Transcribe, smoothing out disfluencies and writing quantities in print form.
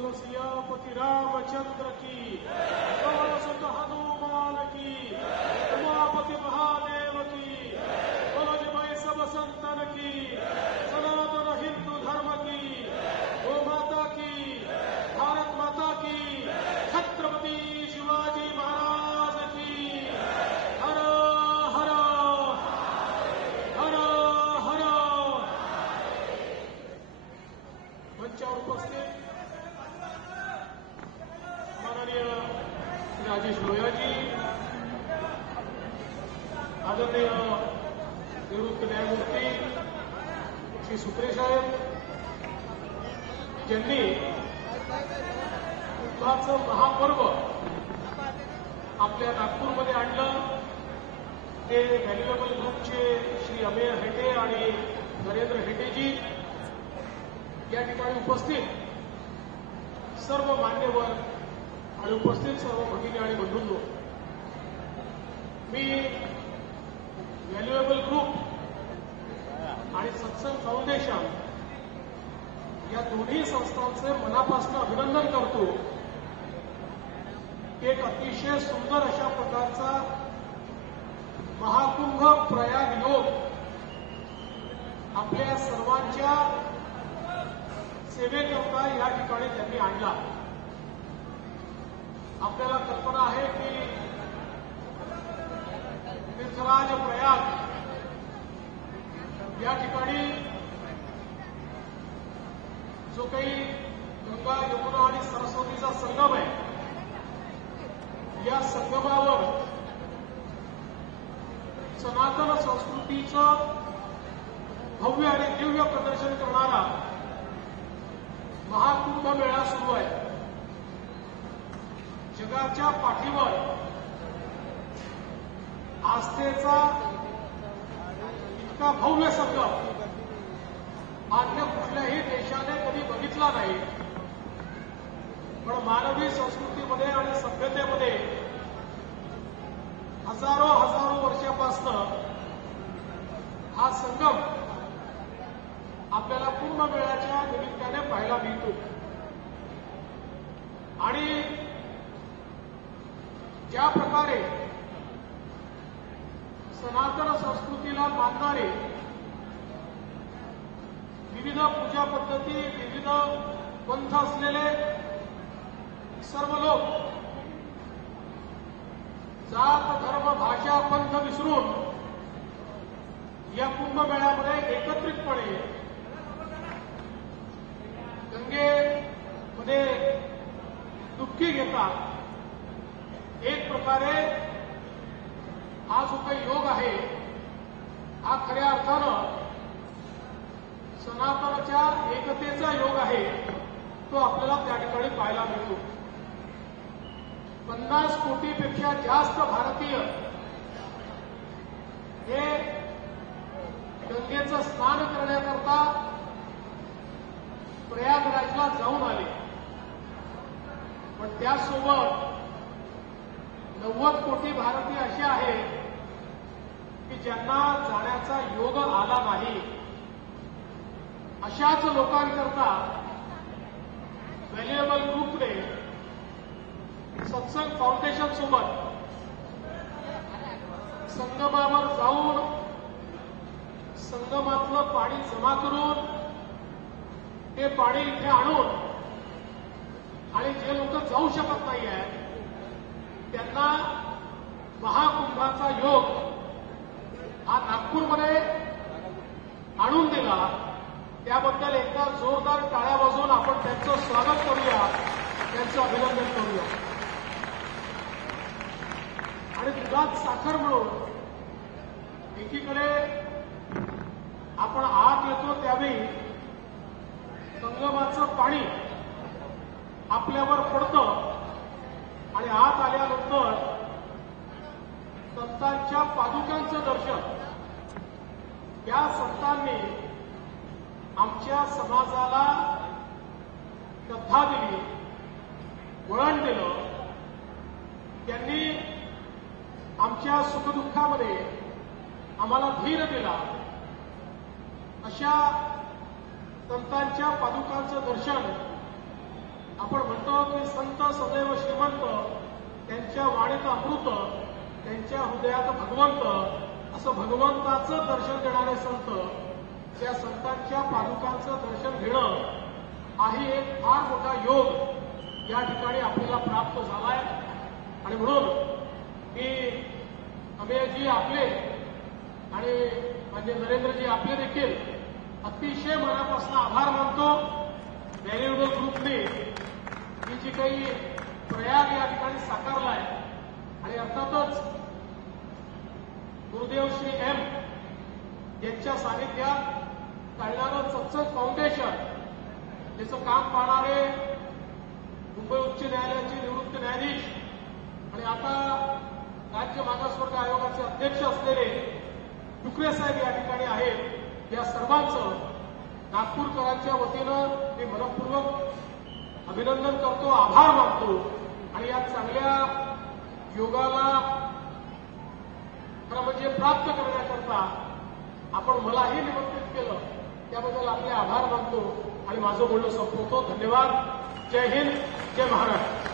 बोल सियापति रामचंद्र की, बोल सुत हनुमान की, उमापति महादेव की, बोलो जी भाई सब संतन की, सनातन हिंदू धर्म की, गो माता की, भारत माता की, छत्रपति शिवाजी महाराज की। हर हर हर हर। मंचावर उपस्थित माननीय राजेश लोयाजी, आदरणीय निवृत्त न्यायमूर्ती श्री सुत्रे साहेब, ज्यांनी कुंभाचं महापर्व आपल्या नागपूरमध्ये आणलं, ते व्हॅल्युएबल ग्रुपचे श्री अमेय हेटे आणि नरेंद्र हेटेजी, या ठिकाणी उपस्थित सर्व मान्यवर आणि उपस्थित सर्व भगिनी आणि बंधूंनो, मी व्हॅल्युएबल ग्रुप आणि सत्संग फाउंडेशन या दोन्ही संस्थांचे मनापासून अभिनंदन करतो. एक अतिशय सुंदर अशा प्रकारचा महाकुंभ प्रयाग योग आपल्या सर्वांच्या सेवेकरता या ठिकाणी त्यांनी आणला. आपल्याला कल्पना आहे की तीर्थराज प्रयाग या ठिकाणी जो काही गंगा, यमुना आणि सरस्वतीचा संगम आहे, या संगमावर सनातन संस्कृतीचं भव्य आणि दिव्य प्रदर्शन करणारा महाकुंभ मेळा सुरू आहे. जगाच्या पाठीवर आस्थेचा इतका भव्य संगम अन्य कुठल्याही देशाने कधी बघितला नाही. पण मानवी संस्कृतीमध्ये आणि सभ्यतेमध्ये हजारो वर्षापासून हा संगम आपल्याला कुंभमेळ्याच्या निमित्ताने पाहायला मिळतो. आणि ज्या प्रकारे सनातन संस्कृतीला मानणारे विविध पूजा पद्धती, विविध पंथ असलेले सर्व लोक जात, धर्म, भाषा, पंथ विसरून या कुंभमेळ्यामध्ये एकत्रितपणे गंगेमध्ये डुबकी घेतात. एक प्रकारे हा जो काही योग आहे, हा खऱ्या अर्थानं सनातनच्या एकतेचा योग आहे, तो आपल्याला त्या ठिकाणी पाहायला मिळतो. 50 कोटीपेक्षा जास्त भारतीय हे गंगेचं स्नान करण्याकरता प्रयागराजला जाऊन आले. पण त्यासोबत 90 कोटी भारतीय असे आहेत की ज्यांना जाण्याचा योग आला नाही. अशाच लोकांकरता व्हॅल्युएबल ग्रुपने सत्संग फाउंडेशन सोबत संगमावर जाऊन संगमातलं पाणी जमा करून ते पाणी इथे आणून आणि जे लोक जाऊ शकत नाही आहेत त्यांना महाकुंभाचा योग हा नागपूरमध्ये आणून दिला. त्याबद्दल एकदा जोरदार टाळ्या वाजवून आपण त्यांचं स्वागत करूया, त्यांचं अभिनंदन करूया. आणि दुधात साखर म्हणून एकीकडे आपण आत येतो त्यावेळी संगमाचं पाणी आपल्यावर पडतं आणि आत आल्यानंतर संतांच्या पादुकांचं दर्शन, या संतांनी आमच्या समाजाला श्रद्धा दिली, वळण दिलं. त्यांनी आमच्या सुखदुःखामध्ये आम्हाला धीर दिला. अशा संतांच्या पादुकांचं दर्शन आपण म्हणतो की संत सदैव श्रीमंत, त्यांच्या वाणीत अमृत, त्यांच्या हृदयात भगवंत, असं भगवंताचं दर्शन देणारे संत, त्या संतांच्या पादुकांचं दर्शन घेणं हाही एक फार मोठा योग या ठिकाणी आपल्याला प्राप्त झालाय. आणि म्हणून मी अमेयजी आपले आणि म्हणजे नरेंद्रजी आपले देखील अतिशय मनापासून आभार मानतो. व्हॅल्युएबल ग्रुपने ही जी काही प्रयाग या ठिकाणी साकारलाय आणि अर्थातच गुरुदेव श्री एम यांच्या सानिध्यात चालणारं चच्चत फाउंडेशन, त्याचं काम पाहणारे मुंबई उच्च न्यायालयाचे निवृत्त न्यायाधीश आणि आता राज्य मागासवर्ग आयोगाचे अध्यक्ष असलेले डुकरे साहेब या ठिकाणी आहेत. या सर्वांचं नागपूरकरांच्या वतीनं मी मनपूर्वक अभिनंदन करतो, आभार मानतो. आणि या चांगल्या योगाला खरं म्हणजे प्राप्त करण्याकरता आपण मलाही निमंत्रित केलं, त्याबद्दल आपले आभार मानतो आणि माझं बोलणं संपवतो. धन्यवाद. जय हिंद, जय महाराष्ट्र.